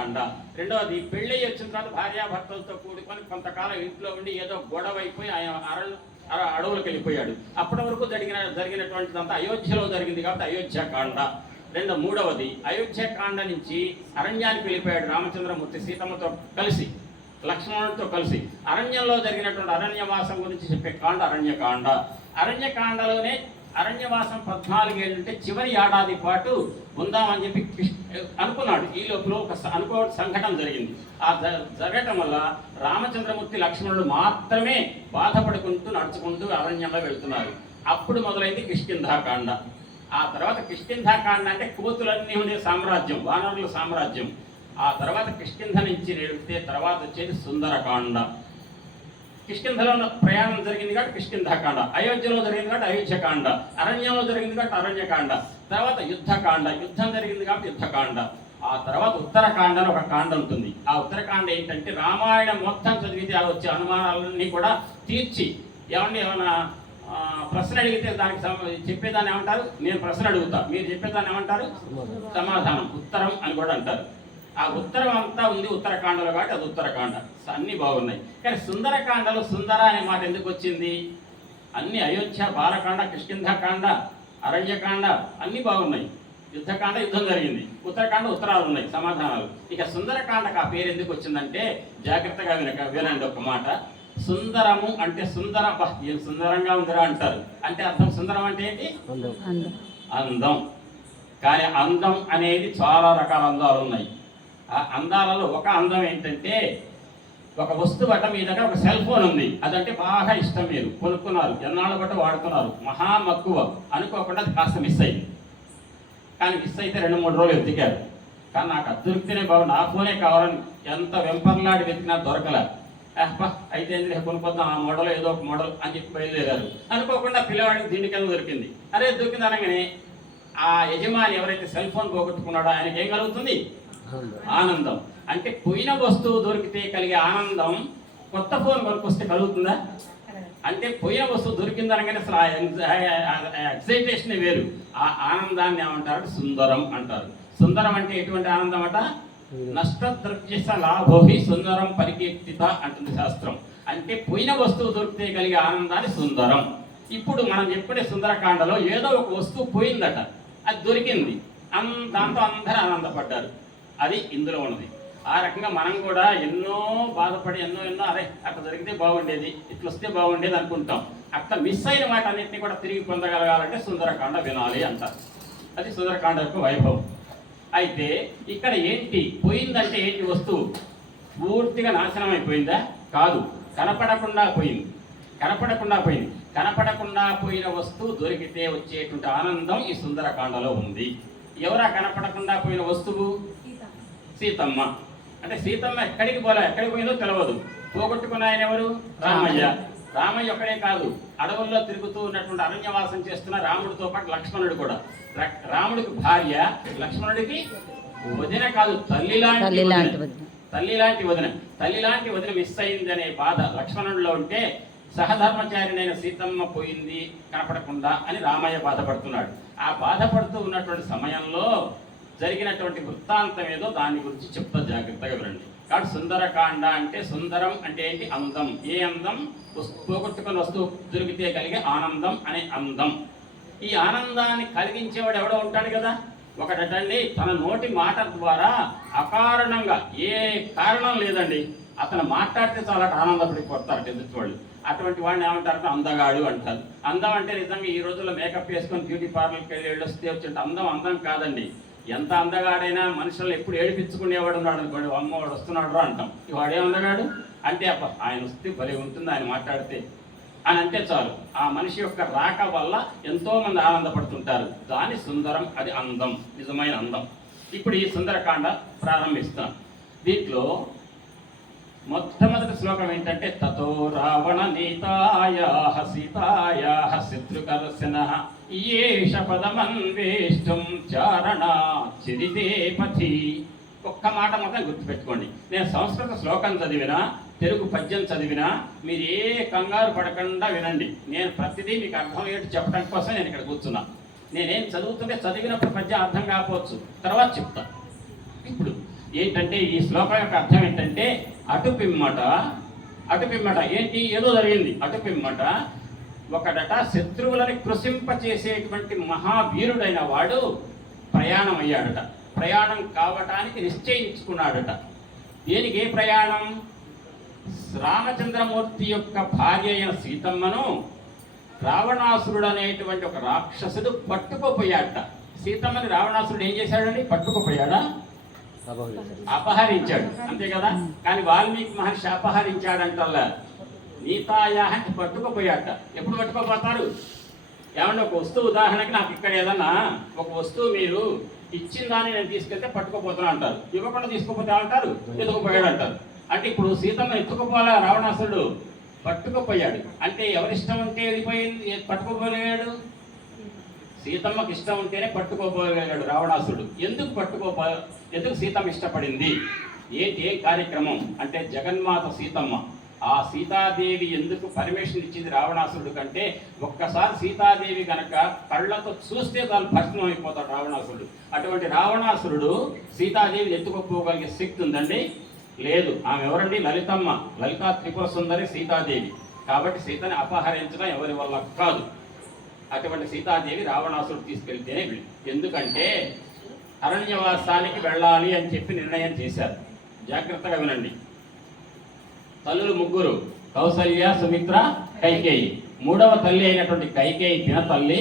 కాండ. రెండవది పెళ్ళి వచ్చిన తర్వాత భార్యాభర్తలతో కూడుకొని కొంతకాలం ఇంట్లో ఉండి ఏదో గొడవ అయిపోయి ఆయన అడవులకు వెళ్ళిపోయాడు. అప్పటి వరకు జరిగినటువంటిదంతా అయోధ్యలో జరిగింది కాబట్టి అయోధ్యకాండ. మూడవది అయోధ్యకాండ నుంచి అరణ్యానికి వెళ్ళిపోయాడు రామచంద్రమూర్తి సీతమ్మతో కలిసి, లక్ష్మణుడితో కలిసి. అరణ్యంలో జరిగినటువంటి అరణ్యవాసం గురించి చెప్పే కాండ అరణ్యకాండ. అరణ్యకాండలోనే అరణ్యవాసం 14 ఏళ్ళు ఉంటే చివరి ఏడాది పాటు ఉందామని చెప్పి అనుకున్నాడు. ఈ లోపల ఒక సంఘటన జరిగింది. ఆ జరగటం వల్ల రామచంద్రమూర్తి లక్ష్మణుడు మాత్రమే బాధపడుకుంటూ నడుచుకుంటూ అరణ్యంలో వెళ్తున్నారు. అప్పుడు మొదలైంది కిష్కింధాకాండ. ఆ తర్వాత కిష్కింధాకాండ అంటే కోతులన్నీ ఉండే సామ్రాజ్యం, వానరుల సామ్రాజ్యం. ఆ తర్వాత కిష్కింధ నుంచి వెళితే తర్వాత వచ్చేది సుందరకాండ. కిష్కింధలో ప్రయాణం జరిగింది కాబట్టి కిష్కింధాకాండ, అయోధ్యలో జరిగింది కాబట్టి అయోధ్యకాండ, అరణ్యంలో జరిగింది కాబట్టి అరణ్యకాండ, తర్వాత యుద్ధకాండ, యుద్ధం జరిగింది కాబట్టి యుద్ధకాండ. ఆ తర్వాత ఉత్తరకాండ అని ఒక కాండ ఉంటుంది. ఆ ఉత్తరకాండ ఏంటంటే రామాయణం మొత్తం చదివితే వచ్చే అనుమానాలన్నీ కూడా తీర్చి, ఏమన్నా ప్రశ్న అడిగితే దానికి చెప్పేదాన్ని ఏమంటారు, నేను ప్రశ్న అడుగుతా, మీరు చెప్పేదాన్ని ఏమంటారు సమాధానం, ఉత్తరం అని కూడా అంటారు. ఆ ఉత్తరం అంతా ఉంది ఉత్తరకాండలో కాబట్టి అది ఉత్తరకాండ. అన్నీ బాగున్నాయి. కానీ సుందరకాండలో సుందర అనే మాట ఎందుకు వచ్చింది? అన్ని అయోధ్య, బాలకాండ, కిష్కింధకాండ, అరణ్యకాండ అన్నీ బాగున్నాయి. యుద్ధకాండ యుద్ధం జరిగింది, ఉత్తరకాండ ఉత్తరాలు ఉన్నాయి, సమాధానాలు. ఇక సుందరకాండకు ఆ పేరు ఎందుకు వచ్చిందంటే జాగ్రత్తగా వినండి ఒక మాట. సుందరము అంటే సుందర, ఏం సుందరంగా ఉందిరా అంటారు. అంటే అర్థం సుందరం అంటే ఏంటి? అందం. కానీ అందం అనేది చాలా రకాల అందాలు ఉన్నాయి. ఆ అందాలలో ఒక అందం ఏంటంటే, ఒక వస్తువు అట్ట మీ దగ్గర ఒక సెల్ ఫోన్ ఉంది, అదంటే బాగా ఇష్టం, మీరు కొనుక్కున్నారు, ఎన్నాళ్ళ బట్ట వాడుతున్నారు, మహా మక్కువ, అనుకోకుండా అది కాస్త మిస్ అయింది. కానీ మిస్ అయితే 2-3 రోజులు వెతికారు. కానీ నాకు అది దొరికితేనే బాగుంది, ఆ ఫోనే కావాలని ఎంత వెంపర్లాడి వెతికినా దొరకలే. అయితే కొనుక్కొద్దాం, ఆ మోడల్ ఏదో ఒక మోడల్ అని చెప్పి బయలుదేరారు. అనుకోకుండా పిల్లవాడికి దీని కింద దొరికింది. అరే దొరికింది అనగానే ఆ యజమాని ఎవరైతే సెల్ ఫోన్ పోగొట్టుకున్నాడో ఆయనకి ఏం కలుగుతుంది? ఆనందం. అంటే పోయిన వస్తువు దొరికితే కలిగే ఆనందం కొత్త ఫోన్ కొనుక్కొస్తే కలుగుతుందా? అంటే పోయిన వస్తువు దొరికిందనగానే అసలు ఆ ఎక్సైటేషన్ వేరు. ఆ ఆనందాన్ని ఏమంటారు? సుందరం అంటారు. సుందరం అంటే ఎటువంటి ఆనందం అట? నష్టద్రవ్యస లాభోహి సుందరం పరికీర్తిత అంటుంది శాస్త్రం. అంటే పోయిన వస్తువు దొరికితే కలిగే ఆనందాన్ని సుందరం. ఇప్పుడు మనం చెప్పుకునే సుందరకాండలో ఏదో ఒక వస్తువు పోయిందట, అది దొరికింది, దాంతో అందరూ ఆనందపడ్డారు. అది ఇందులో ఉన్నది. ఆ రకంగా మనం కూడా ఎన్నో బాధపడి ఎన్నో అరే అట్లా జరిగితే బాగుండేది, ఇట్లా వస్తే బాగుండేది అనుకుంటాం. అట్లా మిస్ అయిన మాట అన్నింటినీ కూడా తిరిగి పొందగలగాలంటే సుందరకాండ వినాలి అంటారు. అది సుందరకాండ యొక్క వైభవం. అయితే ఇక్కడ ఏంటి పోయిందంటే ఏంటి? వస్తువు పూర్తిగా నాశనం అయిపోయిందా? కాదు, కనపడకుండా పోయింది. కనపడకుండా పోయిన వస్తువు దొరికితే వచ్చేటువంటి ఆనందం ఈ సుందరకాండలో ఉంది. ఎవరా కనపడకుండా పోయిన వస్తువు? సీతమ్మ. అంటే సీతమ్మ ఎక్కడికి పోయిందో తెలియదు. పోగొట్టుకున్న ఆయన ఎవరు? రామయ్య. రామయ్య ఒక్కడే కాదు, అడవుల్లో తిరుగుతూ ఉన్నటువంటి అరణ్యవాసం చేస్తున్న రాముడితో పాటు లక్ష్మణుడు కూడా. రాముడికి భార్య, లక్ష్మణుడికి వదిన కాదు, తల్లి లాంటి వదిన మిస్ అయింది అనే బాధ లక్ష్మణుడిలో ఉంటే, సహధర్మచారినైన సీతమ్మ పోయింది కనపడకుండా అని రామయ్య బాధపడుతున్నాడు. ఆ బాధపడుతూ ఉన్నటువంటి సమయంలో జరిగినటువంటి వృత్తాంతం ఏదో దాని గురించి చెప్తా, జాగ్రత్తగా వినండి. కాబట్టి సుందరకాండ అంటే సుందరం అంటే ఏంటి? అందం. ఏ అందం? పోగొట్టుకుని వస్తువు దొరికితే కలిగే ఆనందం అనే అందం. ఈ ఆనందాన్ని కలిగించేవాడు ఎవడో ఉంటాడు కదా. ఒకటండి, తన నోటి మాట ద్వారా అకారణంగా, ఏ కారణం లేదండి, అతను మాట్లాడితే చాలా ఆనందపడి కొడతారు ఎదుటివాళ్ళు. అటువంటి వాడిని ఏమంటారంటే అందగాడు అంటారు. అందం అంటే నిజంగా ఈ రోజుల్లో మేకప్ వేసుకొని బ్యూటీ పార్లర్కి వెళ్ళి వస్తే వచ్చే అందం కాదండి. ఎంత అందగాడైనా మనుషులు ఎప్పుడు ఏడిపించుకునేవాడు ఉన్నాడు అనుకోండి, అమ్మవాడు వస్తున్నాడు రా అంటాం. వాడే అందగాడు అంటే అబ్బా ఆయన వస్తే భలే ఉంటుంది, ఆయన మాట్లాడితే అని అంటే చాలు. ఆ మనిషి యొక్క రాక వల్ల ఎంతో మంది ఆనందపడుతుంటారు. దాని సుందరం, అది అందం, నిజమైన అందం. ఇప్పుడు ఈ సుందరకాండ ప్రారంభిస్తాం. దీంట్లో మొట్టమొదటి శ్లోకం ఏంటంటే, తతో రావణ నీతాయాః సీతాయాః శత్రుకర్షణః ఈయేష పదమన్వేష్టం చారణా చరితే పథి. ఒక్క మాట మాత్రం గుర్తుపెట్టుకోండి. నేను సంస్కృత శ్లోకం చదివినా, తెలుగు పద్యం చదివినా మీరు ఏ కంగారు పడకుండా వినండి. నేను ప్రతిదీ మీకు అర్థమయ్యేట్టు చెప్పడం కోసం నేను ఇక్కడ కూర్చున్నా. నేనేం చదువుతుంటే చదివినప్పుడు పద్యం అర్థం కాకపోవచ్చు, తర్వాత చెప్తా. ఇప్పుడు ఏంటంటే ఈ శ్లోకం యొక్క అర్థం ఏంటంటే అటుపిమ్మట ఏంటి, ఏదో జరిగింది. అటుపిమ్మట ఒకడట శత్రువులని కృషింపచేసేటువంటి మహావీరుడైన వాడు ప్రయాణం అయ్యాడట. ప్రయాణం కావటానికి నిశ్చయించుకున్నాడట. దేనికి ఏ ప్రయాణం? రామచంద్రమూర్తి యొక్క భార్య అయిన సీతమ్మను రావణాసురుడు అనేటువంటి ఒక రాక్షసుడు పట్టుకోపోయాడట. సీతమ్మని రావణాసురుడు ఏం చేశాడండి? పట్టుకుపోయాడా? అపహరించాడు, అంతే కదా. కానీ వాల్మీకి మహర్షి అపహరించాడంటల్లా, నీతాయా అంటే పట్టుకుపోయాట. ఎప్పుడు పట్టుకోపోతారు? ఏమన్నా ఒక వస్తువు, ఉదాహరణకి నాకు ఇక్కడ ఏదన్నా ఒక వస్తువు మీరు ఇచ్చిన దాన్ని నేను తీసుకెళ్తే పట్టుకోపోతున్నా అంటారు, ఇవ్వకుండా తీసుకోపోతే అంటారు ఎత్తుకుపోయాడు అంటారు. అంటే ఇప్పుడు సీతమ్మ ఎత్తుకుపోలే రావణాసురుడు, పట్టుకుపోయాడు. అంటే ఎవరిష్టం ఉంటే వెళ్ళిపోయింది, పట్టుకోపోయాడు? సీతమ్మకి ఇష్టం ఉంటేనే పట్టుకోపోయాడు రావణాసురుడు. ఎందుకు సీతమ్మ ఇష్టపడింది? ఏం కార్యక్రమం అంటే జగన్మాత సీతమ్మ. ఆ సీతాదేవి ఎందుకు పర్మిషన్ ఇచ్చింది రావణాసురుడు కంటే, ఒక్కసారి సీతాదేవి కనుక కళ్ళతో చూస్తే దాన్ని భస్మం అయిపోతాడు రావణాసురుడు. అటువంటి రావణాసురుడు సీతాదేవిని ఎత్తుకోపోగలిగే శక్తి ఉందండి? లేదు. ఆమె ఎవరండి? లలితమ్మ, లలితా త్రిపుర సుందరి సీతాదేవి. కాబట్టి సీతని అపహరించడం ఎవరి వల్ల కాదు. అటువంటి సీతాదేవి రావణాసురుడు తీసుకెళ్తేనే ఎందుకంటే అరణ్యవాసానికి వెళ్ళాలి అని చెప్పి నిర్ణయం చేశారు. జాగ్రత్తగా వినండి. తల్లులు ముగ్గురు, కౌసల్య, సుమిత్ర, కైకేయి. మూడవ తల్లి అయినటువంటి కైకేయి తిన తల్లి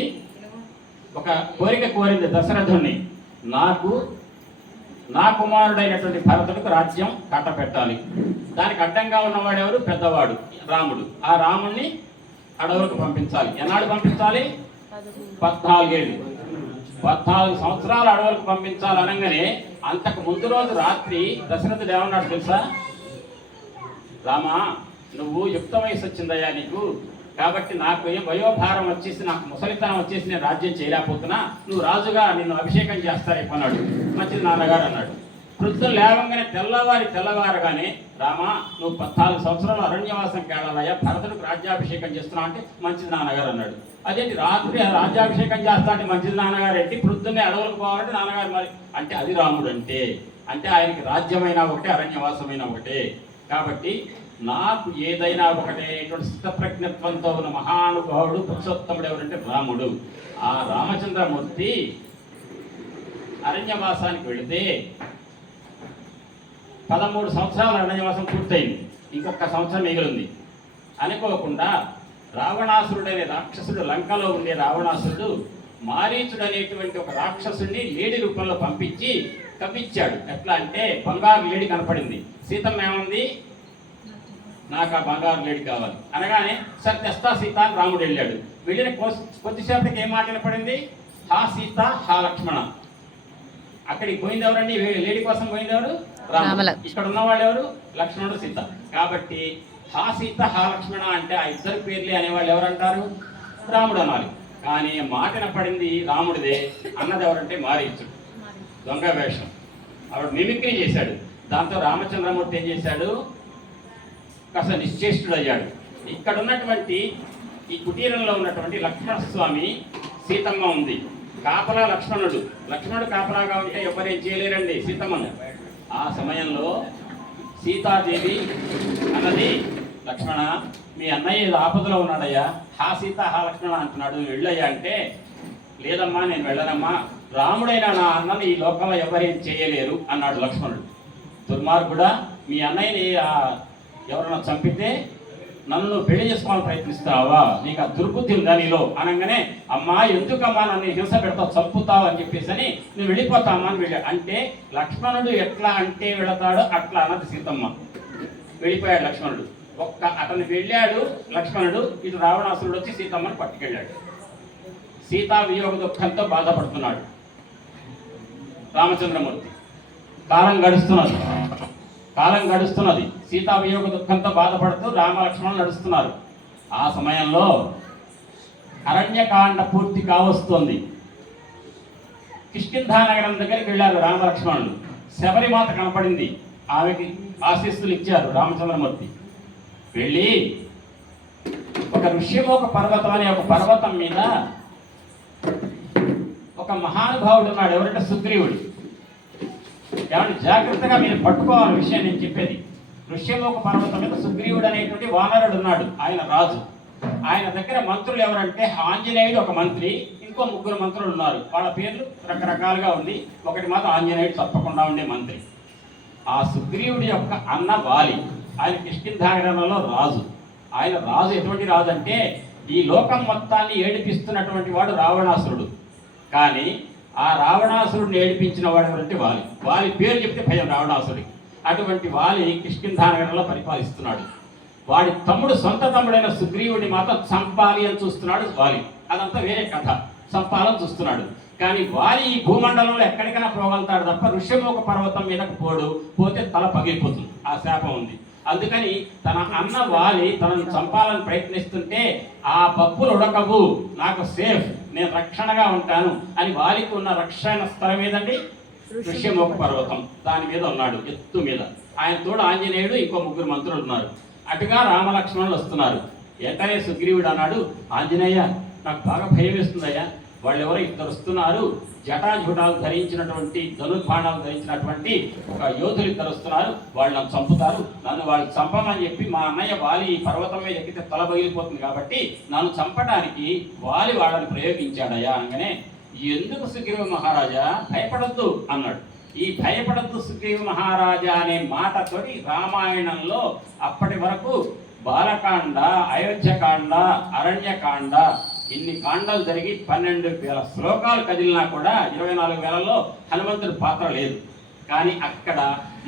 ఒక కోరిక కోరింది దశరథుణ్ణి, నా కుమారుడైనటువంటి భరతుడికి రాజ్యం కట్టపెట్టాలి. దానికి అడ్డంగా ఉన్నవాడు ఎవరు? పెద్దవాడు రాముడు. ఆ రాముణ్ణి అడవులకు పంపించాలి. ఎన్నాడు పంపించాలి? 14 ఏళ్ళు, 14 సంవత్సరాలు అడవులకు పంపించాలి. అనగానే అంతకు ముందు రోజు రాత్రి దశరథుడు ఏమన్నాడు తెలుసా? రామా, నువ్వు యుక్త వయసు వచ్చిందయ్యా నీకు, కాబట్టి నాకు ఏం వయోభారం వచ్చేసి, నాకు ముసలితనం వచ్చేసి నేను రాజ్యం చేయలేకపోతున్నా, నువ్వు రాజుగా నిన్ను అభిషేకం చేస్తారేమన్నాడు. మంచిది నాన్నగారు అన్నాడు. వృద్ధులు లేవంగానే తెల్లవారగానే రామా, నువ్వు 14 సంవత్సరాలు అరణ్యవాసంకి వెళ్ళాలయ్యా, భరతుడికి రాజ్యాభిషేకం చేస్తున్నా అంటే మంచిది నాన్నగారు అన్నాడు. అదేంటి రాత్రి రాజ్యాభిషేకం చేస్తా అంటే మంచిది నాన్నగారు ఏంటి? వృద్ధుల్ని అడవులకు పోవాలంటే నాన్నగారు మరి అంటే అది రాముడు అంటే ఆయనకి రాజ్యమైనా ఒకటే, అరణ్యవాసమైనా ఒకటే. కాబట్టి నాకు ఏదైనా ఒకటే స్థితప్రజ్ఞత్వంతో ఉన్న మహానుభావుడు పురుషోత్తముడు ఎవరంటే రాముడు. ఆ రామచంద్రమూర్తి అరణ్యవాసానికి వెళితే 13 సంవత్సరాల అరణ్యవాసం పూర్తయింది, ఇంకొక సంవత్సరం మిగిలింది. అనుకోకుండా రావణాసురుడనే రాక్షసుడు, లంకలో ఉండే రావణాసురుడు మారీచుడు అనేటువంటి ఒక రాక్షసుడిని లేడి రూపంలో పంపించి కప్పించాడు. ఎట్లా అంటే బంగారు లేడి కనపడింది. సీతమ్మ ఏమంది? నాకు ఆ బంగారు లేడి కావాలి అనగానే సరే తెస్తా సీత అని రాముడు వెళ్ళాడు. వెళ్ళిన కొద్దిసేపటికి ఏం మాట వినపడింది? హా సీత, హా లక్ష్మణ. అక్కడికి పోయింది ఎవరండి? లేడి కోసం పోయింది ఎవరు? రాముడు. ఇక్కడ ఉన్నవాళ్ళు ఎవరు? లక్ష్మణుడు, సీత. కాబట్టి హా సీత, హా లక్ష్మణ అంటే ఆ ఇద్దరు పేర్లే అనేవాళ్ళు ఎవరంటారు? రాముడు అనాలి. కానీ మాట వినపడింది రాముడిదే. అన్నది ఎవరంటే మారీచుడు, దొంగ వేషం. ఆవిడ మిమిక్రీ చేశాడు. దాంతో రామచంద్రమూర్తి ఏం చేశాడు? కాస్త నిశ్చేష్టుడయ్యాడు. ఇక్కడ ఉన్నటువంటి ఈ కుటీరంలో ఉన్నటువంటి లక్ష్మణస్వామి, సీతమ్మ ఉంది, కాపలా లక్ష్మణుడు. లక్ష్మణుడు కాపలాగా ఉంటే ఎవరేం చేయలేరండి సీతమ్మను. ఆ సమయంలో సీతాదేవి అన్నది, లక్ష్మణ మీ అన్నయ్య ఏదో ఆపదలో ఉన్నాడయ్యా, హా సీత, హా లక్ష్మణ అంటున్నాడు, వెళ్ళయ్యా అంటే, లేదమ్మా నేను వెళ్ళనమ్మా, రాముడైనా నా అన్నని ఈ లోకంలో ఎవరేం చేయలేరు అన్నాడు లక్ష్మణుడు. దుర్మార్గుడా, మీ అన్నయ్యని ఎవరన్నా చంపితే నన్ను పెళ్లి చేసుకోవాలని ప్రయత్నిస్తావా? నీకు ఆ దుర్బుద్ధి ఉందా నీలో అనగానే, అమ్మా ఎందుకమ్మా నన్ను హింస పెడతావు, చంపుతావు అని చెప్పేసి అని నువ్వు వెళ్ళిపోతామా అని వెళ్ళా. అంటే లక్ష్మణుడు ఎట్లా అంటే వెళతాడో అట్లా అన్నది సీతమ్మ. వెళ్ళిపోయాడు లక్ష్మణుడు. అతను వెళ్ళాడు లక్ష్మణుడు, ఇటు రావణాసురుడు వచ్చి సీతమ్మని పట్టుకెళ్ళాడు. సీతా వియోగ దుఃఖంతో బాధపడుతున్నాడు రామచంద్రమూర్తి. కాలం గడుస్తున్నది. సీతా వియోగ దుఃఖంతో బాధపడుతూ రామలక్ష్మణులు నడుస్తున్నారు. ఆ సమయంలో అరణ్యకాండ పూర్తి కావస్తుంది. కిష్కింధానగరం దగ్గరికి వెళ్ళారు రామలక్ష్మణులు. శబరిమాత కనపడింది, ఆమెకి ఆశీస్సులు ఇచ్చారు రామచంద్రమూర్తి. వెళ్ళి ఒక ఋష్యమోక పర్వతం అనే ఒక పర్వతం మీద ఒక మహానుభావుడు ఉన్నాడు. ఎవరంటే సుగ్రీవుడు. ఏమంటే జాగ్రత్తగా మీరు పట్టుకోవాలి విషయం నేను చెప్పేది. ఋష్యమూక పర్వతం మీద సుగ్రీవుడు అనేటువంటి వానరుడు ఉన్నాడు, ఆయన రాజు. ఆయన దగ్గర మంత్రులు ఎవరంటే ఆంజనేయుడు ఒక మంత్రి, ఇంకో 3 మంత్రులు ఉన్నారు. వాళ్ళ పేర్లు రకరకాలుగా ఉంది. ఒకటి మాత్రం ఆంజనేయుడు తప్పకుండా ఉండే మంత్రి. ఆ సుగ్రీవుడి యొక్క అన్న వాలి, ఆయన కిష్కింధానగరంలో రాజు. ఆయన రాజు ఎటువంటి రాజు అంటే ఈ లోకం మొత్తాన్ని ఏడిపిస్తున్నటువంటి వాడు రావణాసురుడు. కానీ ఆ రావణాసురుడిని ఏడిపించిన వాడు ఎవరంటే వాలి. వాలి పేరు చెప్తే భయం రావణాసురుడికి. అటువంటి వాలి కిష్కింధానగరంలో పరిపాలిస్తున్నాడు. వాడి తమ్ముడు, సొంత తమ్ముడైన సుగ్రీవుడిని మాత్రం చంపాలి అని చూస్తున్నాడు వాలి. అదంతా వేరే కథ, చంపాలని చూస్తున్నాడు. కానీ వాలి ఈ భూమండలంలో ఎక్కడికైనా పోగలుగుతాడు తప్ప ఋష్యమూక పర్వతం మీదకు పోతే తల పగిలిపోతుంది, ఆ శాపం ఉంది. అందుకని తన అన్న వాలి తనను చంపాలని ప్రయత్నిస్తుంటే ఆ పప్పులు ఉడకవు, నాకు సేఫ్, నేను రక్షణగా ఉంటాను అని వాలికి ఉన్న రక్షణ స్థలం ఏదండి? ఋష్యమూక పర్వతం. దాని మీద ఉన్నాడు, ఎత్తు మీద. ఆయన తోడు ఆంజనేయుడు, ఇంకో 3 మంత్రులు ఉన్నారు. అటుగా రామలక్ష్మణులు వస్తున్నారు. వెంటనే సుగ్రీవుడు అన్నాడు, ఆంజనేయ నాకు బాగా భయం వేస్తుందయ్యా. వాళ్ళు ఎవరో 2 వస్తున్నారు, జటాజుటాలు ధరించినటువంటి, ధనుర్బాణాలు ధరించినటువంటి ఒక యోధులు 2 వస్తున్నారు. వాళ్ళు నన్ను చంపుతారు, నన్ను వాళ్ళు చంపమని చెప్పి మా అన్నయ్య వాలి ఈ పర్వతం మీద ఎక్కితే తల పగిలిపోతుంది కాబట్టి నన్ను చంపడానికి వాలి వాళ్ళని ప్రయోగించాడయ్యా అనగానే, ఎందుకు సుగ్రీవ మహారాజా భయపడద్దు అన్నాడు. ఈ భయపడద్దు సుగ్రీవ మహారాజా అనే మాటతోటి రామాయణంలో అప్పటి వరకు బాలకాండ, అయోధ్యకాండ, అరణ్యకాండ ఇన్ని కాండాలు జరిగి 12,000 శ్లోకాలు కదిలినా కూడా 24,000లో హనుమంతుడి పాత్ర లేదు. కానీ అక్కడ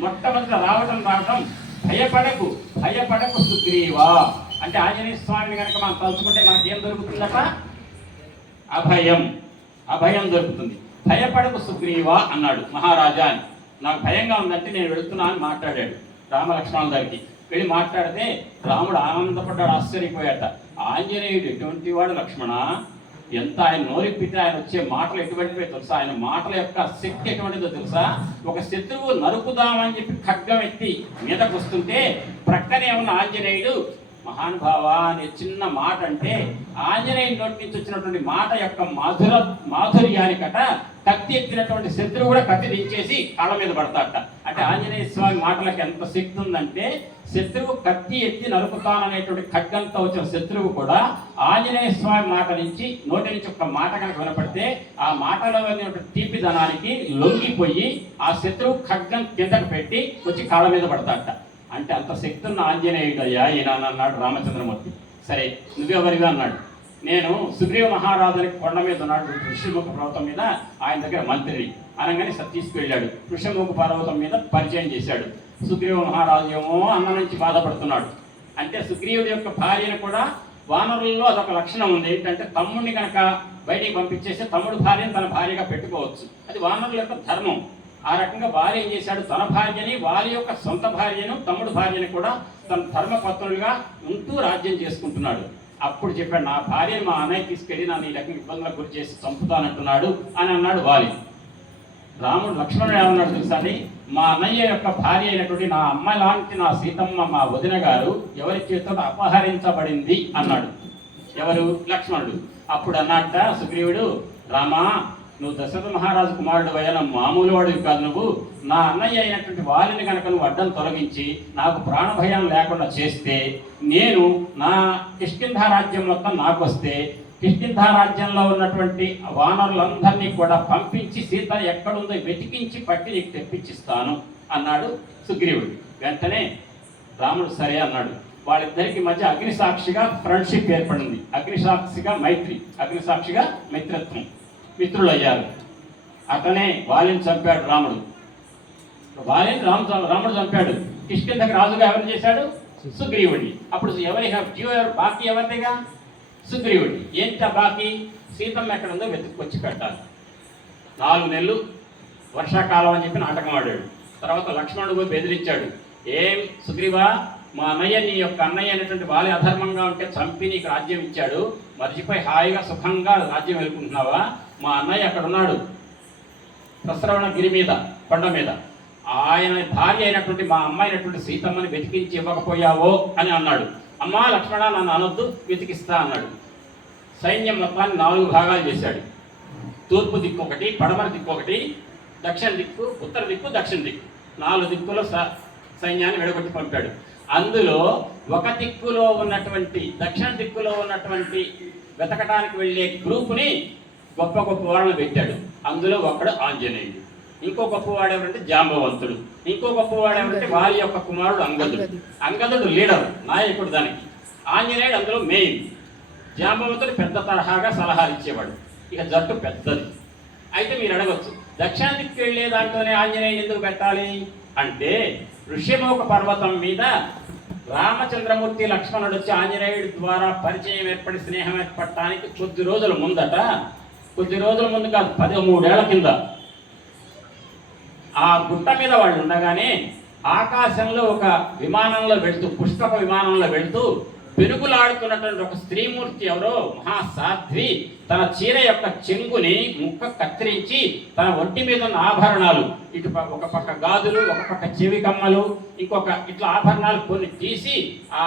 మొట్టమొదటి రావటం భయపడకు సుగ్రీవా అంటే ఆంజనేయ స్వామిని కనుక మనం తలుచుకుంటే మనకేం దొరుకుతుందట? అభయం దొరుకుతుంది. భయపడకు సుగ్రీవా అన్నాడు మహారాజా అని. నాకు భయంగా ఉందంటే నేను వెళుతున్నా అని మాట్లాడాడు రామలక్ష్మణుల దగ్గరికి. వెళ్ళి మాట్లాడితే రాముడు ఆనందపడ్డాడు, ఆశ్చర్యపోయాట. ఆంజనేయుడు ఎటువంటి వాడు లక్ష్మణ, ఎంత ఆయన నోరిప్పితే ఆయన వచ్చే మాటలు ఎటువంటివో తెలుసా? ఆయన మాటల యొక్క శక్తి ఎటువంటిదో తెలుసా? ఒక శత్రువు నరుకుదామని చెప్పి ఖడ్గం ఎత్తి మీదకు వస్తుంటే ప్రక్కనే ఉన్న ఆంజనేయుడు మహానుభావ అనే చిన్న మాట అంటే ఆంజనేయుడి నోటి నుంచి వచ్చినటువంటి మాట యొక్క మాధుర్యానికట కత్తి ఎత్తినటువంటి శత్రువు కూడా కత్తి దించేసి కాళ్ళ మీద పడతాడట. అంటే ఆంజనేయ స్వామి మాటలకు ఎంత శక్తి ఉందంటే శత్రువు కత్తి ఎత్తి నరుకుతాననేటువంటి ఖడ్గంతో వచ్చిన శత్రువు కూడా ఆంజనేయ స్వామి మాట నుంచి నోటి నుంచి ఒక మాట కనుక వినపడితే ఆ మాటలో తీపిదనానికి లొంగిపోయి ఆ శత్రువు ఖడ్గం కిందకు పెట్టి వచ్చి కాళ్ళ మీద పడతాడట. అంటే అంత శక్తి ఉన్న ఆంజనేయుడు అయ్యా ఈయన అన్నాడు రామచంద్రమూర్తి. సరే నువ్వెవరిగా అన్నాడు. నేను సుగ్రీవ మహారాజునికి కొండ మీద ఉన్నాడు, ఋష్యమూక పర్వతం మీద, ఆయన దగ్గర మంత్రి అనగానే తీసుకువెళ్ళాడు. ఋష్యమూక పర్వతం మీద పరిచయం చేశాడు. సుగ్రీవ మహారాజు ఏమో అన్న నుంచి బాధపడుతున్నాడు. అంటే సుగ్రీవుడి యొక్క భార్యను కూడా వానరుల్లో అదొక లక్షణం ఉంది. ఏంటంటే తమ్ముడిని కనుక బయటికి పంపించేసి తమ్ముడు భార్యను తన భార్యగా పెట్టుకోవచ్చు, అది వానరుల యొక్క ధర్మం. ఆ రకంగా వాలి ఏం చేశాడు, తన భార్యని, వాలి యొక్క సొంత భార్యను, తమ్ముడు భార్యని కూడా తన ధర్మపత్రులుగా ఉంటూ రాజ్యం చేసుకుంటున్నాడు. అప్పుడు చెప్పాడు, నా భార్యను మా అన్నయ్య తీసుకెళ్ళి నన్ను ఈ రకంగా ఇబ్బందులకు గురి చేసి చంపుతానంటున్నాడు అని అన్నాడు వాలి. రాముడు లక్ష్మణుడు ఏమన్నాడు తెలుసా అండి, మా అన్నయ్య యొక్క భార్య అయినటువంటి నా అమ్మ లాంటి నా సీతమ్మ మా వదిన గారు ఎవరి చేత అపహరించబడింది అన్నాడు. ఎవరు? లక్ష్మణుడు. అప్పుడు అన్నట్ట సుగ్రీవుడు, రామా నువ్వు దశరథ మహారాజు కుమారుడు అయిన మామూలు వాడివి కాదు, నువ్వు నా అన్నయ్య అయినటువంటి వారిని కనుక నువ్వు అడ్డం తొలగించి నాకు ప్రాణభయం లేకుండా చేస్తే నేను నా కిష్కింధ రాజ్యం మొత్తం నాకు వస్తే కిష్కింధ రాజ్యంలో ఉన్నటువంటి వానరులందరినీ కూడా పంపించి సీత ఎక్కడుందో వెతికించి పట్టి నీకు తెప్పించిస్తాను అన్నాడు సుగ్రీవుడు. వెంటనే రాముడు సరే అన్నాడు. వాళ్ళిద్దరికి మధ్య అగ్నిసాక్షిగా ఫ్రెండ్షిప్ ఏర్పడింది. అగ్నిసాక్షిగా మైత్రి, అగ్నిసాక్షిగా మిత్రత్వం, మిత్రులు అయ్యారు. అతనే వాలిని చంపాడు రాముడు. వాలిని రాముడు చంపాడు. కిష్కింధకు రాజుగా ఎవరిని చేశాడు? సుగ్రీవుడిని. అప్పుడు బాకీ ఎవరిదిగా? సుగ్రీవుడి. ఏంట బాకీ? సీతమ్మ ఎక్కడ ఉందో వెతుక్కొచ్చి పెట్టాలి. 4 నెలలు వర్షాకాలం అని చెప్పి నాటకం ఆడాడు. తర్వాత లక్ష్మణుడు పోయి బెదిరించాడు. ఏం సుగ్రీవా, మా అన్నయ్య నీ యొక్క అన్నయ్య అనేటువంటి వాలి అధర్మంగా ఉంటే చంపి నీకు రాజ్యం ఇచ్చాడు, మర్చిపోయి హాయిగా సుఖంగా రాజ్యం వెళ్ళుకుంటున్నావా? మా అన్నయ్య అక్కడ ఉన్నాడు ప్రసరవణ గిరి మీద, కొండ మీద. ఆయన భార్య అయినటువంటి మా అమ్మాయి అయినటువంటి సీతమ్మని వెతికించి ఇవ్వకపోయావో అని అన్నాడు. అమ్మా లక్ష్మణ నన్ను అనొద్దు, వెతికిస్తా అన్నాడు. సైన్యం మొత్తాన్ని 4 భాగాలు చేశాడు. తూర్పు దిక్కు ఒకటి, పడమర దిక్కు ఒకటి, దక్షిణ దిక్కు, ఉత్తర దిక్కు, దక్షిణ దిక్కు, 4 దిక్కులో సైన్యాన్ని విడగొట్టి పంపాడు. అందులో ఒక దిక్కులో ఉన్నటువంటి, దక్షిణ దిక్కులో ఉన్నటువంటి వెతకడానికి వెళ్ళే గ్రూపుని గొప్ప గొప్ప వాళ్ళని పెట్టాడు. అందులో ఒకడు ఆంజనేయుడు, ఇంకో గొప్పవాడు ఎవరంటే జాంబవంతుడు, ఇంకో గొప్పవాడు ఎవరంటే వారి యొక్క కుమారుడు అంగదుడు. అంగదుడు లీడర్, నాయకుడు దానికి. ఆంజనేయుడు అందులో మెయిన్. జాంబవంతుడు పెద్ద తరహాగా సలహాలు ఇచ్చేవాడు. ఇక జట్టు పెద్దది. అయితే మీరు అడగచ్చు, దక్షిణ దిక్కు వెళ్ళే దాంట్లోనే ఆంజనేయుడు ఎందుకు పెట్టాలి అంటే, ఋష్యమూక పర్వతం మీద రామచంద్రమూర్తి లక్ష్మణుడు వచ్చి ఆంజనేయుడి ద్వారా పరిచయం ఏర్పడి స్నేహం ఏర్పడటానికి కొద్ది రోజుల ముందు కాదు, 13 ఏళ్ల కింద ఆ గుట్ట మీద వాళ్ళు ఉండగానే ఆకాశంలో ఒక విమానంలో వెళుతూ, పుష్పక విమానంలో వెళుతూ పెనుగులాడుతున్నటువంటి ఒక స్త్రీమూర్తి, ఎవరో మహాసాధ్వి, తన చీర యొక్క చెంగుని ముక్క కత్తిరించి తన ఒంటి మీద ఉన్న ఆభరణాలు, ఇటు ఒక పక్క గాజులు, ఒక పక్క చెవి కమ్మలు, ఇంకొక ఇట్లా ఆభరణాలు కొన్ని తీసి ఆ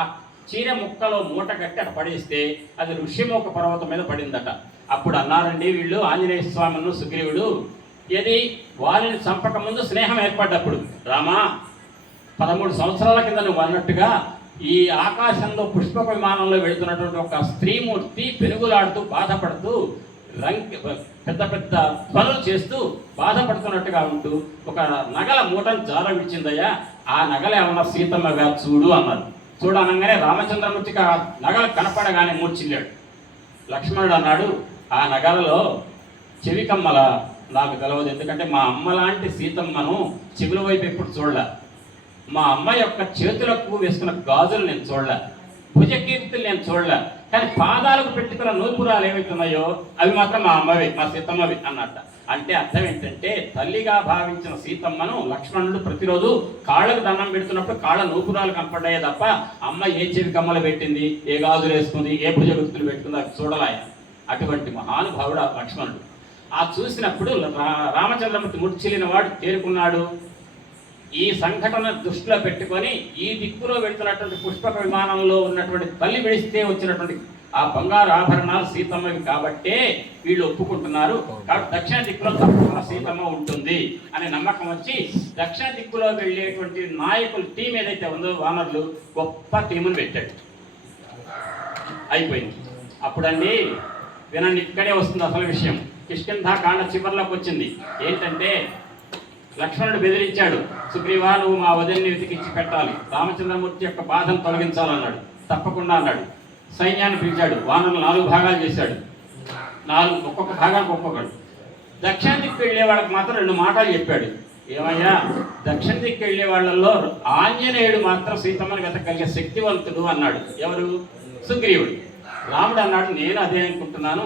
చీర ముక్కలో మూట కట్టి అక్కడ పడేస్తే అది ఋష్యమూక పర్వతం మీద పడిందట. అప్పుడు అన్నారండి వీళ్ళు, ఆంజనేయ స్వామిను సుగ్రీవుడు, ఏది వారిని చంపక ముందు స్నేహం ఏర్పడ్డప్పుడు, రామా 13 సంవత్సరాల కింద నువ్వు అన్నట్టుగా ఈ ఆకాశంలో పుష్పక విమానంలో వెళుతున్నటువంటి ఒక స్త్రీమూర్తి పెనుగులాడుతూ బాధపడుతూ పెద్ద పెద్ద పనులు చేస్తూ బాధపడుతున్నట్టుగా ఉంటూ ఒక నగల మూటను జార విడిచిందయ్యా, ఆ నగల ఏమన్నా సీతమ్మగా చూడు అన్నారు. చూడనగానే రామచంద్రమూర్తికి ఆ నగలు కనపడగానే మూర్చిల్లాడు. లక్ష్మణుడు అన్నాడు, ఆ నగలలో చెవి కమ్మల నాకు తెలవదు, ఎందుకంటే మా అమ్మ లాంటి సీతమ్మను చెవుల వైపు ఎప్పుడు చూడలే, మా అమ్మ యొక్క చేతులకు వేసుకున్న గాజులు నేను చూడలే, భుజకీర్తులు నేను చూడలే, కానీ పాదాలకు పెట్టుకున్న నూపురాలు ఏవైతున్నాయో అవి మాత్రం మా అమ్మవి, మా సీతమ్మవి అన్నట్ట. అంటే అర్థం ఏంటంటే, తల్లిగా భావించిన సీతమ్మను లక్ష్మణుడు ప్రతిరోజు కాళ్ళకు దండం పెడుతున్నప్పుడు కాళ్ళ నూపురాలు కనపడ్డాయే తప్ప అమ్మ ఏ చెవి కమ్మలు పెట్టింది, ఏ గాజులు వేసుకుంది, ఏ భుజగుర్తులు పెట్టుకుంది అది చూడలాయ. అటువంటి మహానుభావుడు ఆ లక్ష్మణుడు. ఆ చూసినప్పుడు రామచంద్రమూర్తి ముడిచిల్లిన వాడు తేరుకున్నాడు. ఈ సంఘటన దృష్టిలో పెట్టుకొని ఈ దిక్కులో వెళ్తున్నటువంటి పుష్పక విమానంలో ఉన్నటువంటి తల్లి విడిస్తే వచ్చినటువంటి ఆ బంగారు ఆభరణాలు సీతమ్మవి కాబట్టే వీళ్ళు ఒప్పుకుంటున్నారు, కాబట్టి దక్షిణ దిక్కులో తప్పకుండా సీతమ్మ ఉంటుంది అనే నమ్మకం వచ్చి దక్షిణ దిక్కులో వెళ్ళేటువంటి నాయకులు టీం ఏదైతే ఉందో వానరులు గొప్ప టీమును పెట్టాడు. అయిపోయింది. అప్పుడండి వినండి, ఇక్కడే వస్తుంది అసలు విషయం. కిష్కింధాకాండ చివరిలోకి వచ్చింది. ఏంటంటే, లక్ష్మణుడు బెదిరించాడు, సుగ్రీవా నువ్వు మా వదిలిని వెతికిచ్చి పెట్టాలి, రామచంద్రమూర్తి యొక్క బాధను తొలగించాలన్నాడు. తప్పకుండా అన్నాడు. సైన్యాన్ని పిలిచాడు. వానరులు 4 భాగాలు చేశాడు. 4 ఒక్కొక్క భాగానికి ఒక్కొక్కడు. దక్షిణ దిక్కు వెళ్ళే వాళ్ళకి మాత్రం 2 మాటలు చెప్పాడు. ఏమయ్యా, దక్షిణ దిక్కు వెళ్ళే వాళ్ళల్లో ఆంజనేయుడు మాత్రం సీతమ్మని వెతకగలిగే శక్తివంతుడు అన్నాడు. ఎవరు? సుగ్రీవుడు. రాముడు అన్నాడు, నేను అదే అనుకుంటున్నాను,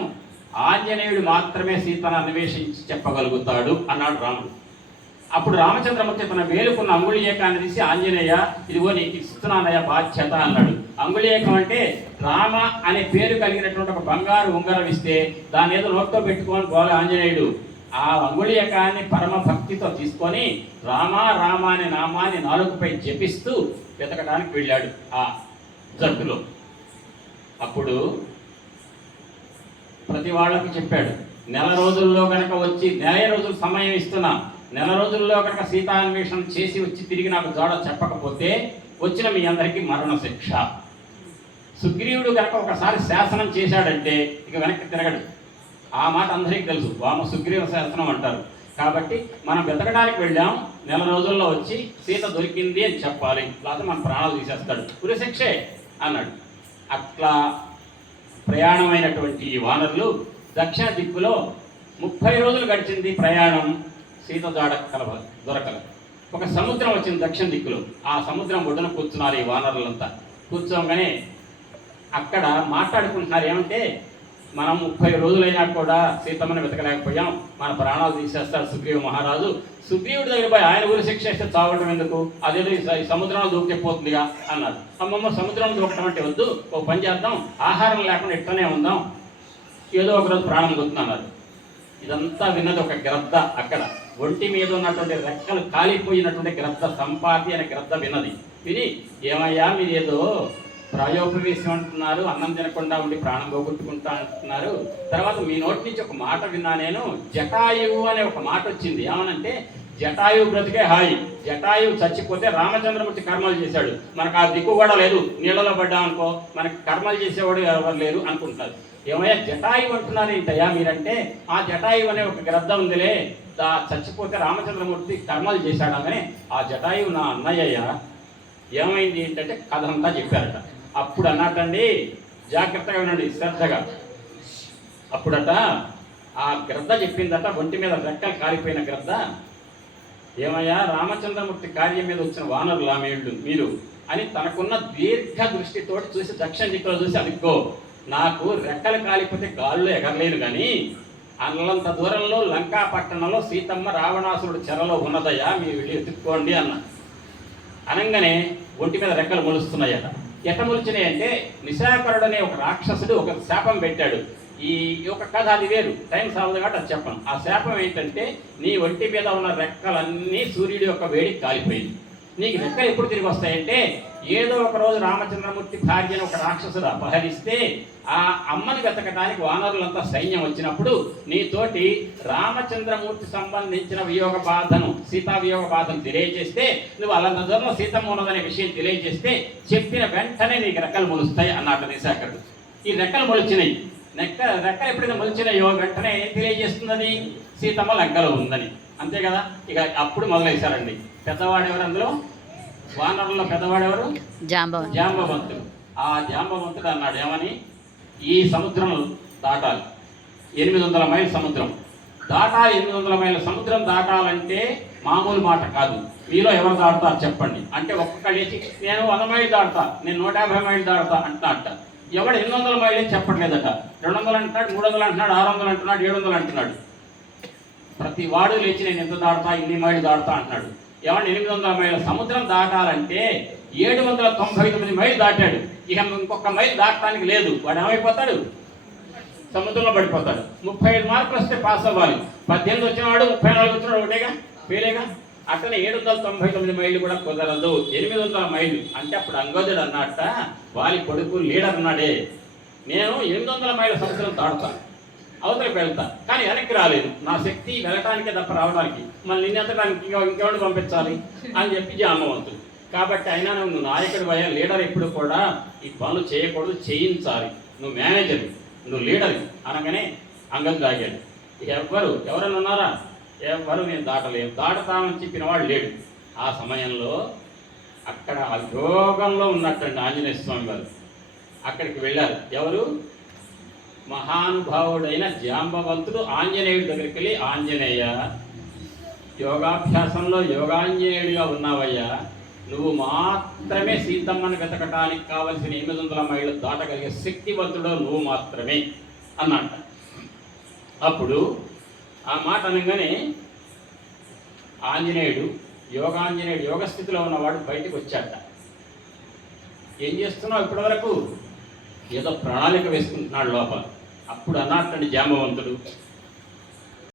ఆంజనేయుడు మాత్రమే సీతను అన్వేషించి చెప్పగలుగుతాడు అన్నాడు రాముడు. అప్పుడు రామచంద్రమూర్తి తన వేలుకున్న అంగుళీయకాన్ని తీసి, ఆంజనేయ ఇదిగో నీకు ఇస్తున్నానయ్య బాధ్యత అన్నాడు. అంగుళీయకం అంటే రామ అనే పేరు కలిగినటువంటి ఒక బంగారు ఉంగరం ఇస్తే దాన్ని ఏదో నోట్లో పెట్టుకొని గోల ఆంజనేయుడు ఆ అంగుళీయకాన్ని పరమ భక్తితో తీసుకొని రామ రామ అనే నామాన్ని నాలుగుపై జపిస్తూ వెతకడానికి వెళ్ళాడు ఆ జట్టులో. అప్పుడు ప్రతి వాళ్ళకి చెప్పాడు, నెల రోజుల్లో కనుక వచ్చి, 1 రోజులు సమయం ఇస్తున్నా, 1 రోజుల్లో కనుక సీతాన్వేషణ చేసి వచ్చి తిరిగి నాకు జాడ చెప్పకపోతే వచ్చిన మీ అందరికీ మరణ శిక్ష. సుగ్రీవుడు కనుక ఒకసారి శాసనం చేశాడంటే ఇక వెనక్కి తిరగడు. ఆ మాట అందరికీ తెలుసు, వామ సుగ్రీవ శాసనం అంటారు. కాబట్టి మనం వెతకడానికి వెళ్ళాం, 1 రోజుల్లో వచ్చి సీత దొరికింది అని చెప్పాలి, లేకపోతే మన ప్రాణాలు తీసేస్తాడు, ఉరిశిక్షే అన్నాడు. అట్లా ప్రయాణమైనటువంటి ఈ వానరులు దక్షిణ దిక్కులో 30 రోజులు గడిచింది ప్రయాణం. సీత జాడ దొరకల. ఒక సముద్రం వచ్చింది దక్షిణ దిక్కులో. ఆ సముద్రం ఒడ్డున కూర్చున్నారు ఈ వానరులంతా. కూర్చోగానే అక్కడ మాట్లాడుకుంటున్నారు, ఏమంటే మనం 30 రోజులైనా కూడా సీతమ్మని వెతకలేకపోయాం, మన ప్రాణాలు తీసేస్తాడు సుగ్రీవ మహారాజు. సుగ్రీవుడి దగ్గర పోయి ఆయన ఊరి శిక్ష ఇస్తే చావడం ఎందుకు, అదేదో ఈ సముద్రంలో దూకితే పోతుందిగా అన్నారు. అమ్మమ్మ సముద్రంలో దూకటం అంటే వద్దు, ఓ పని చేద్దాం, ఆహారం లేకుండా ఇట్టనే ఉందాం, ఏదో ఒకరోజు ప్రాణం పోతున్నారు. ఇదంతా విన్నది ఒక గ్రద్ద. అక్కడ ఒంటి మీద ఉన్నటువంటి రెక్కలు కాలిపోయినటువంటి గ్రద్ద, సంపాతి అనే గ్రద్ద విన్నది. విని, ఏమయ్యా మీరు ఏదో ప్రాయోపవేశం అంటున్నారు, అన్నం తినకుండా ఉండి ప్రాణం పోగొట్టుకుంటా అంటున్నారు. తర్వాత మీ నోటి నుంచి ఒక మాట విన్నా నేను, జటాయువు అనే ఒక మాట వచ్చింది. ఏమనంటే జటాయువు బ్రతికే హాయి, జటాయువు చచ్చిపోతే రామచంద్రమూర్తి కర్మలు చేశాడు, మనకు ఆ దిక్కు కూడా లేదు, నీళ్ళలో పడ్డామనుకో మనకి కర్మలు చేసేవాడు ఎవరు లేరు అనుకుంటారు. ఏమయ్యా జటాయువు అంటున్నారు ఏంటయ్యా మీరంటే, ఆ జటాయువు అనే ఒక గ్రంథం ఉందిలే, చచ్చిపోతే రామచంద్రమూర్తి కర్మలు చేశాడని ఆ జటాయువు నా అన్నయ్య. ఏమైంది ఏంటంటే కథ అంతా చెప్పారట. అప్పుడు అన్నట్టండి, జాగ్రత్తగా వినండి శ్రద్ధగా. అప్పుడట ఆ గ్రద్ద చెప్పిందట, ఒంటి మీద రెక్కలు కాలిపోయిన గ్రద్ద, ఏమయ్యా రామచంద్రమూర్తి కార్యం మీద వచ్చిన వానరులా మీరు అని తనకున్న దీర్ఘ దృష్టితోటి చూసి దక్షిణ దిక్కులో చూసి, అదిగో నాకు రెక్కలు కాలిపోతే గాల్లో ఎగరలేను కానీ అన్నంత దూరంలో లంకా పట్టణంలో సీతమ్మ రావణాసురుడు చెరలో ఉన్నదయ్యా, మీరు వెళ్ళి ఎత్తుక్కోండి అన్న. అనగానే ఒంటి మీద రెక్కలు మొలుస్తున్నాయట. ఎట్ట మొలిచినాయి అంటే, నిశాకరుడు అనే ఒక రాక్షసుడు ఒక శాపం పెట్టాడు. ఈ యొక్క కథ అది వేరు, టైం సాలదు కాబట్టి అది చెప్పను. ఆ శాపం ఏంటంటే, నీ ఒంటి మీద ఉన్న రెక్కలన్నీ సూర్యుడి యొక్క వేడికి కాలిపోయింది. నీకు రెక్కలు ఎప్పుడు తిరిగి వస్తాయంటే, ఏదో ఒక రోజు రామచంద్రమూర్తి భార్యను ఒక రాక్షసుడు అపహరిస్తే ఆ అమ్మని వెతకడానికి వానరులంతా సైన్యం వచ్చినప్పుడు నీతోటి రామచంద్రమూర్తి సంబంధించిన వియోగ బాధను, సీతా వియోగ బాధను తెలియజేస్తే, నువ్వు అలంత దూరంలో సీతమ్మ ఉన్నదనే విషయం తెలియజేస్తే చెప్పిన వెంటనే నీకు రెక్కలు మొలుస్తాయి అన్నట్టు నిశాకరుడు. ఈ రెక్కలు మొలిచినాయి. రెక్కలు ఎప్పుడైతే మొలిచినాయో వెంటనే ఏం తెలియజేస్తుందని, సీతమ్మ లంకలో ఉందని. అంతే కదా. ఇక అప్పుడు మొదలైశారండి. పెద్దవాడు ఎవరు అందులో, వానరుల్లో పెద్దవాడెవరు? జాంబవంతుడు. ఆ జాంబవంతుడు అన్నాడు ఏమని, ఈ సముద్రం దాటాలి, 800 మైళ్ళ సముద్రం దాటాలి. 800 మైళ్ళ సముద్రం దాటాలంటే మామూలు మాట కాదు. మీలో ఎవరు దాటుతారు చెప్పండి అంటే, ఒక్కొక్క లేచి నేను 100 మైళ్ళు దాటుతా, నేను 150 మైళ్ళు దాటుతా అంటున్నట్ట. ఎవడు 800 మైళ్ళు చెప్పట్లేదట. 200 అంటున్నాడు, 300 అంటున్నాడు, 600 అంటున్నాడు, 700 అంటున్నాడు. ప్రతి వాడు లేచి నేను ఎంత దాటుతా, ఇన్ని మైళ్ళు దాటుతా అంటున్నాడు. ఏమన్నా 800 మైళ్ళ సముద్రం దాటాలంటే 799 మైళ్ళు దాటాడు. ఇక ఇంకొక మైలు దాటడానికి లేదు. వాడు ఏమైపోతాడు, సముద్రంలో పడిపోతాడు. 35 మార్కులు వస్తే పాస్ అవ్వాలి. 18 వచ్చినవాడు 34 వచ్చినాడు ఒకటేగా, ఫెయిలేగా. అట్లనే 799 మైళ్ళు కూడా కుదరదు, 800 మైళ్ళు. అంటే అప్పుడు అంగదుడు అన్నట్ట, వాళ్ళ కొడుకు లీడర్ అన్నాడే, నేను 800 మైళ్ళ సముద్రం దాటుతాను, అవతలకి వెళ్తా, కానీ వెనక్కి రాలేదు, నా శక్తి వెళ్ళటానికే తప్ప రావడానికి, మళ్ళీ నిన్నెత్తడానికి ఇంకెవరిని పంపించాలి అని చెప్పి జాంబవంతుడు. కాబట్టి అయినా నువ్వు నాయకుడు అయ్యా, లీడర్ ఎప్పుడు కూడా ఈ పనులు చేయకూడదు, చేయించాలి, నువ్వు మేనేజర్, నువ్వు లీడర్ అనగానే అంగదుడు ఆగాడు. ఎవరన్నా ఉన్నారా? ఎవరు నేను దాటలేను, దాటుతామని చెప్పిన వాడు లేడు. ఆ సమయంలో అక్కడ యోగంలో ఉన్నట్టండి ఆంజనేయ స్వామి వారు. అక్కడికి వెళ్ళారు. ఎవరు? మహానుభావుడైన జాంబవంతుడు ఆంజనేయుడి దగ్గరికి వెళ్ళి, ఆంజనేయ, యోగాభ్యాసంలో యోగాంజనేయుడిగా ఉన్నావయ్యా, నువ్వు మాత్రమే సీతమ్మను వెతకటానికి కావలసిన 800 మైళ్ళు దాటగలిగే శక్తివంతుడు నువ్వు మాత్రమే అన్నట్ట. అప్పుడు ఆ మాట అనగానే ఆంజనేయుడు, యోగాంజనేయుడు, యోగస్థితిలో ఉన్నవాడు బయటకు వచ్చాట. ఏం చేస్తున్నావు ఇప్పటి వరకు? ఏదో ప్రణాళిక వేసుకుంటున్నాడు లోపల. అప్పుడు అన్నట్టండి జాంబవంతుడు,